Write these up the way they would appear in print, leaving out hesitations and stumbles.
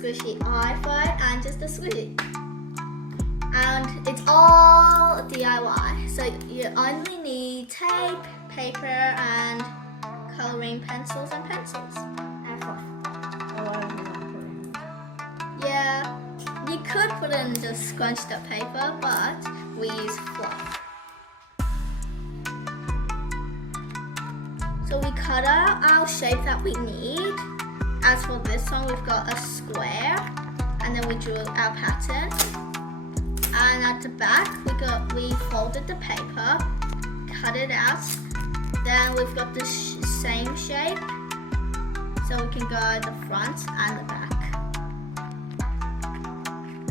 squishy iPhone and just a squishy. And it's all DIY. So you only need tape, paper, and coloring pencils and pencils. And fluff. Yeah, you could put in just scrunched up paper, but we use fluff. So we cut out our shape that we need. As for this one, we've got a square, and then we drew our pattern. And at the back, we folded the paper, cut it out. Then we've got the same shape, so we can go the front and the back.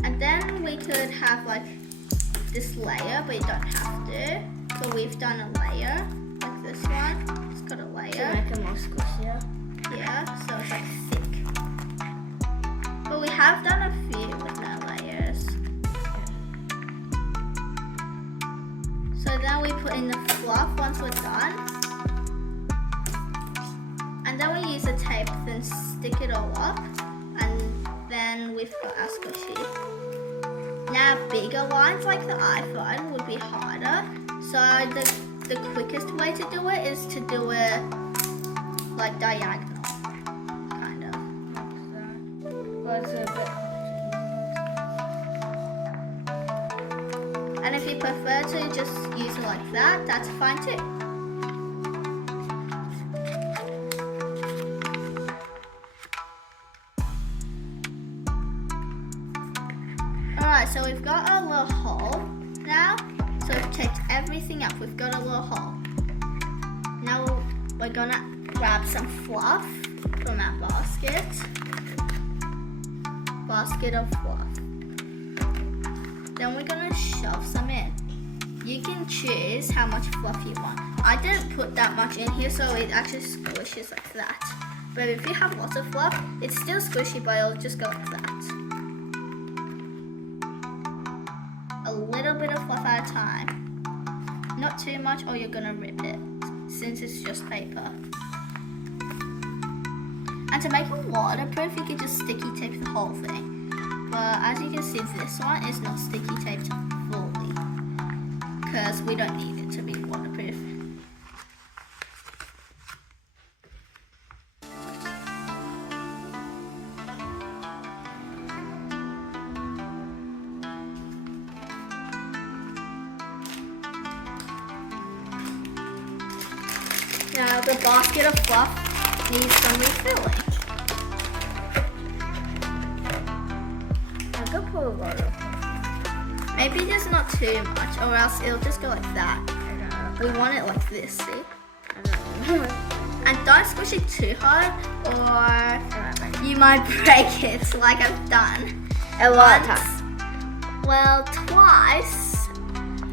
And then we could have like this layer, but you don't have to. So we've done a layer, like this one. It's got a layer. To make it more squishier. Yeah, so it's like thick. But we have done a few with no layers. So then we put in the fluff once we're done. And then we use the tape, then stick it all up. And then we've got our squishy. Now bigger ones like the iPhone would be harder. So the quickest way to do it is to do it like diagonal, kind of. But it's a bit hard. And if you prefer to just use it like that, that's fine too. Alright, so we've got our little hole now. So we've taped everything up. We've got a little hole. Now we're gonna grab some fluff from our basket of fluff. Then we're gonna shove some in. You can choose how much fluff you want. I didn't put that much in here, so it actually squishes like that. But if you have lots of fluff, it's still squishy, but it'll just go like that. A little bit of fluff at a time. Not too much or you're gonna rip it, since it's just paper. And to make it waterproof, you can just sticky tape the whole thing. But as you can see, this one is not sticky taped fully, because we don't need it to be waterproof. Now the basket of fluff needs some refilling. I could put a lot of fluff. Maybe just not too much, or else it'll just go like that. We want it like this, see? And don't squish it too hard, or you might break it, like I've done. A lot of times. Well, twice,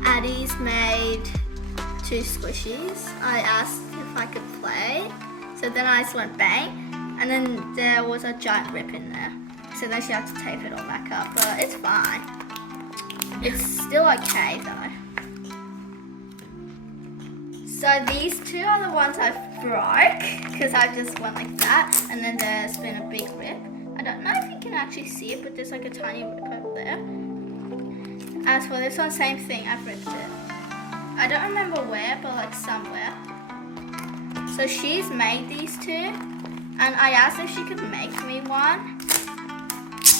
Addie's made 2 squishies. I asked if I could play, so then I just went bang, and then there was a giant rip in there. So then she had to tape it all back up, but it's fine. It's still okay though. So these 2 are the ones I broke, because I just went like that, and then there's been a big rip. I don't know if you can actually see it, but there's like a tiny rip over there. As for this one, same thing, I've ripped it. I don't remember where, but like somewhere. So she's made these 2, and I asked if she could make me one,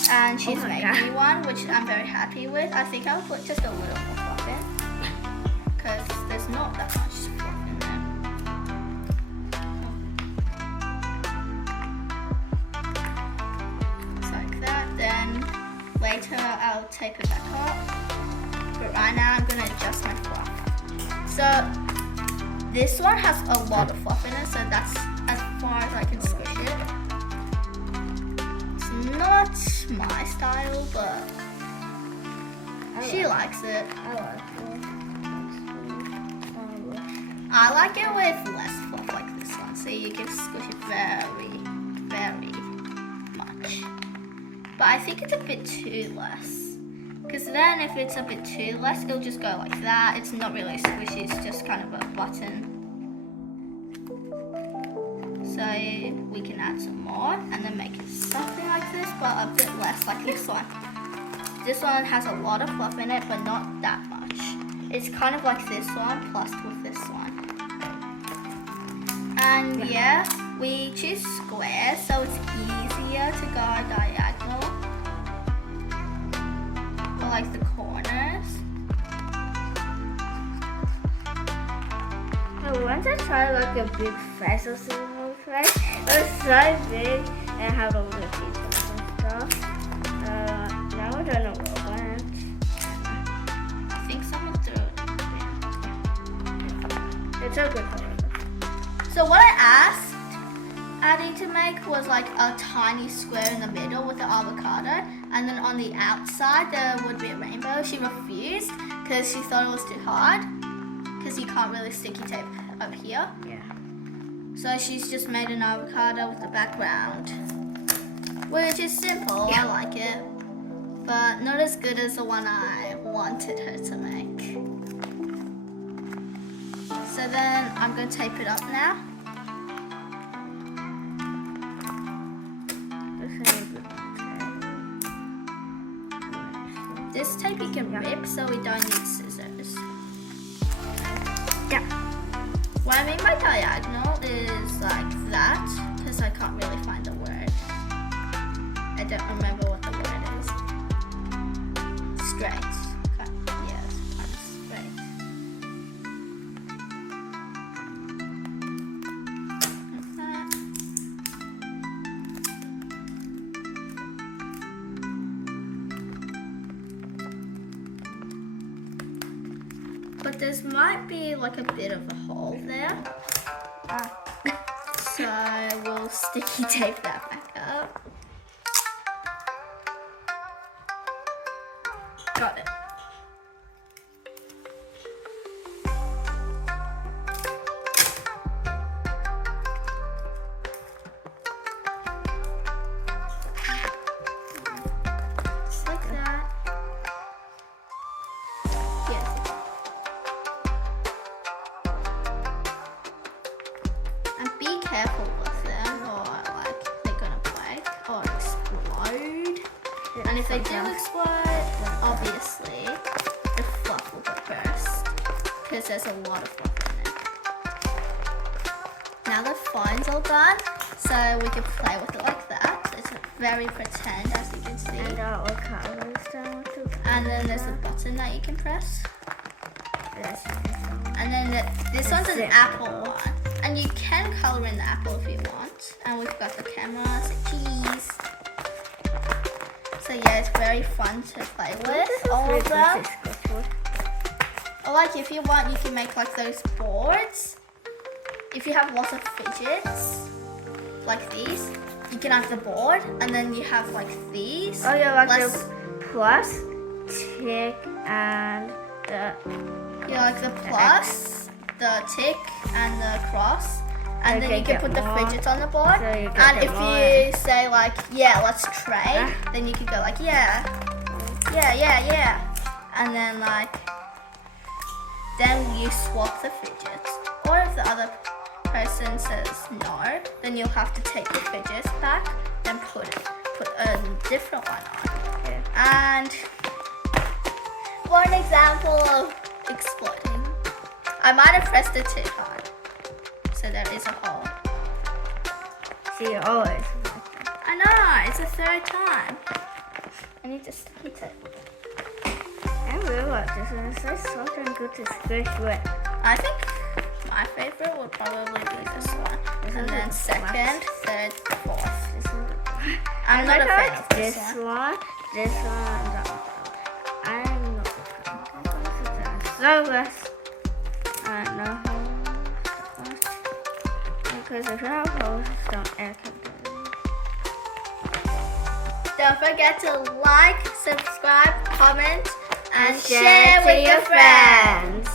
and she's made me one, which I'm very happy with. I think I'll put just a little more fluff in, because there's not that much fluff in there. Just like that. Then later I'll tape it back up, but right now I'm going to adjust my fluff. So this one has a lot of fluff in it, so that's as far as I can squish it. It's not my style, but she likes it. I like it. I like it with less fluff like this one, so you can squish it very, very much. But I think it's a bit too less. Because then if it's a bit too less, it'll just go like that. It's not really squishy, it's just kind of a button. So we can add some more and then make it something like this, but a bit less like this one. This one has a lot of fluff in it, but not that much. It's kind of like this one, plus with this one. And yeah, we choose squares, so it's easier to go diagonal. For like the corners. I want to try like a big face or something like that. It was so big and had all the pieces and stuff. Now I don't know what I want. I think someone threw it. It's a good color. So what I asked Addie to make was like a tiny square in the middle with the avocado, and then on the outside there would be a rainbow. She refused because she thought it was too hard, because you can't really sticky tape up here. Yeah. So she's just made an avocado with the background, which is simple. I like it, but not as good as the one I wanted her to make. So then I'm going to tape it up now. This tape you can rip, so we don't need scissors. Yeah. What I mean by diagonal is like that, because I can't really find the word. I don't remember what the word is. Straight. Yes, kind of straight. Like that. But this might be like a bit of a hole there. So we'll sticky tape that back up. Got it. Just like that. Yes. And be careful with them, or like they're gonna break or explode. And if they do explode, obviously the fluff will burst because there's a lot of fluff in it. Now the phone's all done, so we can play with it like that. It's very pretend, as you can see. And avocado's done too. And then there's a button that you can press. Yes. And then this one's an apple one. And you can color in the apple if you want. And we've got the camera, so cheese. So yeah, it's very fun to play with all of them. Or like if you want, you can make like those boards. If you have lots of fidgets, like these, you can have the board, and then you have like these. Oh yeah, like the plus, tick, and the... Yeah, like the plus, the tick, and the cross. And then you can put the fidgets on the board. So and if you say like, yeah, let's trade, then you could go like, yeah. And then like, then you swap the fidgets. Or if the other person says no, then you'll have to take the fidgets back and put a different one on. Yeah. And for an example of exploding, I might have pressed it too hard. So there is a hole. See, always. I know, it's the third time. I need to sticky tape. I really like this one. It's so soft and good to squish with. I think my favorite would probably be this one. And then second, third, fourth. I'm not a fan of this one. This one, that one. I'm not a fan of this. So less. I don't know how. Because if you have holes, don't air conditioning. Don't forget to like, subscribe, comment, and Share share with to your friends.